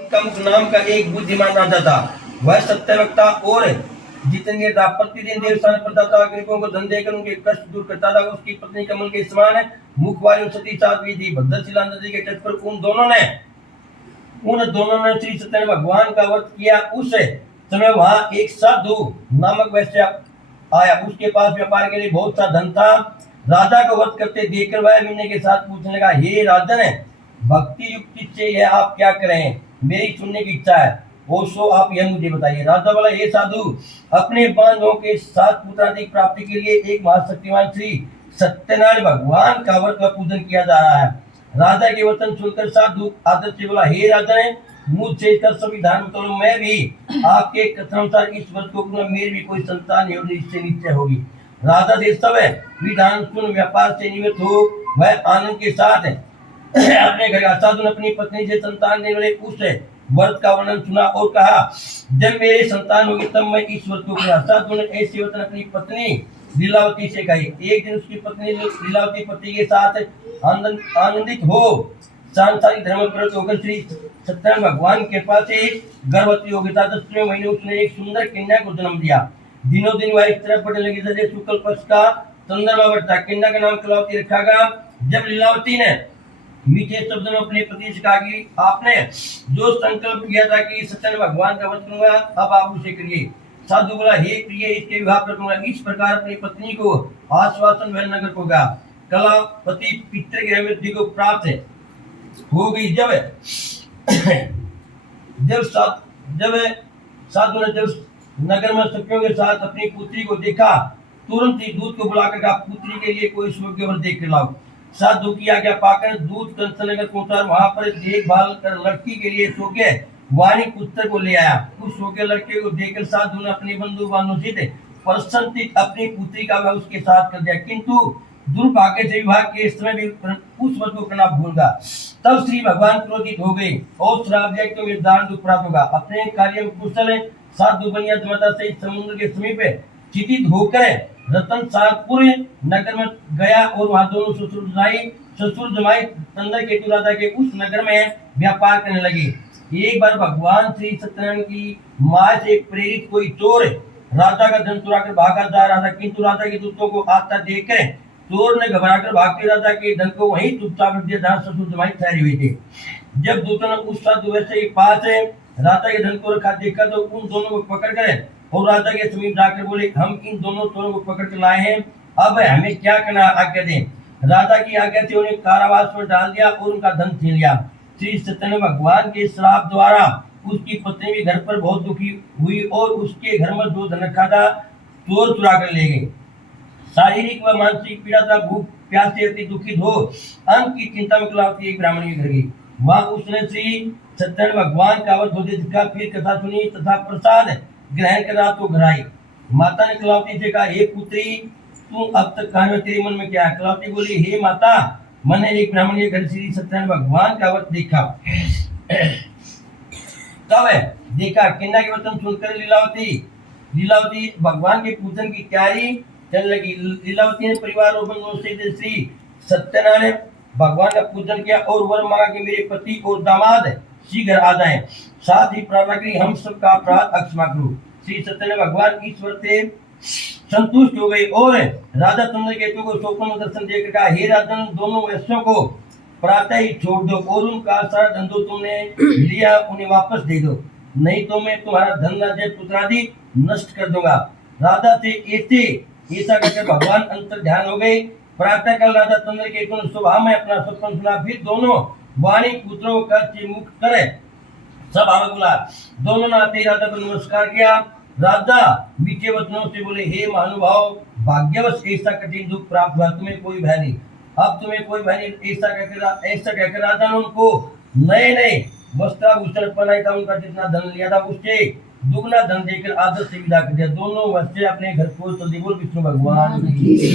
कमुक नाम का एक बुद्धिमान राजा था। वह सत्यवक्ता और जितने था, प्रतिदिन देवस्थान पर जाता, गरीबों को धन देकर उनके कष्ट दूर करता था। उसकी पत्नी कमल के समान मुख वाली सती साध्वी थी। भद्रशिला नदी के तट पर उन दोनों ने श्री सत्यनारायण भगवान का व्रत किया। उस समय वहां एक साधु नामक वैश्य आया। उसके पास व्यापार के लिए बहुत सा धन था। राजा को व्रत करते देखकर वह विनय के साथ पूछने लगा, हे राजन, भक्ति युक्ति से यह आप क्या करें? मेरी सुनने की इच्छा है। सो आप यह मुझे बताइए। राजा बोला, हे साधु, अपने बांधवों के साथ पुत्रादि प्राप्ति के लिए एक महाशक्तिमान श्री सत्यनारायण भगवान का व्रत व पूजन किया जा रहा है। राजा के वचन सुनकर साधु आदर से बोला, हे राजन, मुझसे कर संविधान बताओ, मैं भी आपके कथनानुसार इस व्रत को करूंगा। मेरी भी कोई संतान इससे निश्चय होगी। राजा से सब विधान सुन व्यापार से निवृत्त हो वह आनंद के साथ अपने घर का। साधु ने अपनी पत्नी से संतान देने वाले उस व्रत का वर्णन सुना और कहा, जब मेरे संतान होगी तब मैं इस व्रत को करूंगा। साधु ने ऐसे वचन अपनी पत्नी लीलावती से कही। एक दिन उसकी पत्नी लीलावती पति के साथ आनंदित हो सांसारिक धर्म व्रत होकर श्री सत्यनारायण भगवान के पास से गर्भवती हो गई। 10वें महीने उसने एक सुंदर कन्या को जन्म दिया। दिनों दिन वह इस तरह पढ़ने लगी जैसे शुक्ल पक्ष का चंद्रमा बढ़ता। कन्या का नाम कलावती रखा गया। जब लीलावती ने मीठे शब्द में अपने पति से कहा कि आपने जो संकल्प किया था कि सत्यनारायण भगवान का व्रत करूंगा, अब आप उसे करिए। साधु बोला, हे प्रिय, इसके विवाह पर करूंगा। इस प्रकार अपनी पत्नी को आश्वासन वह नगर को गया। कलावती पितृगृह में को प्राप्त हो गई। जब साधु ने जब नगर में सखियों के साथ अपनी पुत्री को देखा, तुरंत ही दूत को बुलाकर कहा, पुत्री के लिए कोई सुयोग्य वर देख कर लाओ। साधु की आज्ञा पाकर दूत कंसनगर पहुंचा। वहां पर देखभाल कर लड़की के लिए सोगे वाणी पुत्र को ले आया। उस सोगे लड़के को देखकर साधु ने अपने बंधु बांधवों से प्रसन्नचित अपनी पुत्री का विवाह उसके साथ कर दिया। किंतु दुर्भाग्य से विवाह के समय भी उस व्रत को करना भूल गया। तब श्री भगवान क्रोधित हो गए और श्राप दिया कि तुम्हें दान दुख प्राप्त होगा। अपने कार्य में कुशल साधु बनिया माता से समुद्र के समीप स्थित होकर रतन सारपुर नगर में गया और वहां दोनों ससुर जमाई चंद्र केतु राजा के उस नगर में व्यापार करने लगे। एक बार भगवान श्री सत्यनारायण की मां से प्रेरित कोई चोर राजा का धन चुरा कर भागा जा रहा था। किंतु राजा के दूतों को आता देखकर चोर ने घबराकर भागते राजा के धन को वहीं चुपचाप रख दिया जहां ससुर जमाई ठहरे हुए थे। जब दूतों ने उस साधु वैसे के पास राजा के धन को रखा देखा तो उन दोनों को पकड़ कर और राजा के समीप जाकर बोले, हम इन दोनों चोरों को पकड़ कर लाए हैं, अब हमें क्या करना, आज्ञा दें। राजा की आज्ञा से उन्हें कारावास में डाल दिया और उनका धन छीन लिया। श्री सत्यनारायण भगवान के श्राप द्वारा उसकी पत्नी भी घर पर बहुत दुखी हुई और उसके घर में जो धन रखा था चोर चुरा कर ले गए। शारीरिक व मानसिक पीड़ा था। भूख प्यास से अति दुखित हो अंत की चिंता में कलावती एक ब्राह्मण के घर गई। वहां उसने श्री सत्यनारायण भगवान का व्रत होते देखा, फिर कथा सुनी तथा प्रसाद ग्रहण कर रात को घर आई। माता ने कलावती से कहा, हे पुत्री, तू अब तक कहां में, तेरे मन में क्या है? कलावती बोली, हे माता, मैंने एक ब्राह्मण के घर श्री सत्यनारायण भगवान का व्रत देखा। तब देखा कन्या के वचन सुनकर लीलावती भगवान के पूजन की तैयारी चलने लगी। लीलावती ने परिवार और बंधुओं से श्री सत्यनारायण भगवान का पूजन किया और वर मांगा कि मेरे पति और दामाद शीघ्र आ जाएं। साथ ही प्रार्थना करी, हम सबका अपराध क्षमा करो। श्री सत्यनारायण भगवान ईश्वर से संतुष्ट हो गए और राजा चंद्र केतु को स्वप्न दर्शन देकर कहा, हे राजन, दोनों वैश्यों को प्रातः ही छोड़ दो और उनका सारा धन जो तुमने लिया उन्हें वापस दे दो, नहीं तो मैं तुम्हारा धन राज्य पुत्रादि नष्ट कर दूंगा। राजा से ऐसा कहकर भगवान अंतर ध्यान हो गए। प्रातः काल राजा चंद्र केतु ने सुबह में अपना स्वप्न सुना। फिर दोनों वाणी पुत्रों का मुक्त करे सब हमें बुला। दोनों ने आते राजा को नमस्कार किया। राजा मीठे वचनों से बोले, हे महानुभाव, भाग्यवश ऐसा कठिन दुख प्राप्त हुआ, तुम्हें कोई भय नहीं, अब तुम्हें कोई भय नहीं। ऐसा कहकर राजा ने उनको नए वस्त्राभूषण पहनाया था। उनका जितना धन लिया था उससे दुगना धन देकर आदर से विदा कर दिया। दोनों वैसे अपने घर को चल दिए। बोल विष्णु भगवान की।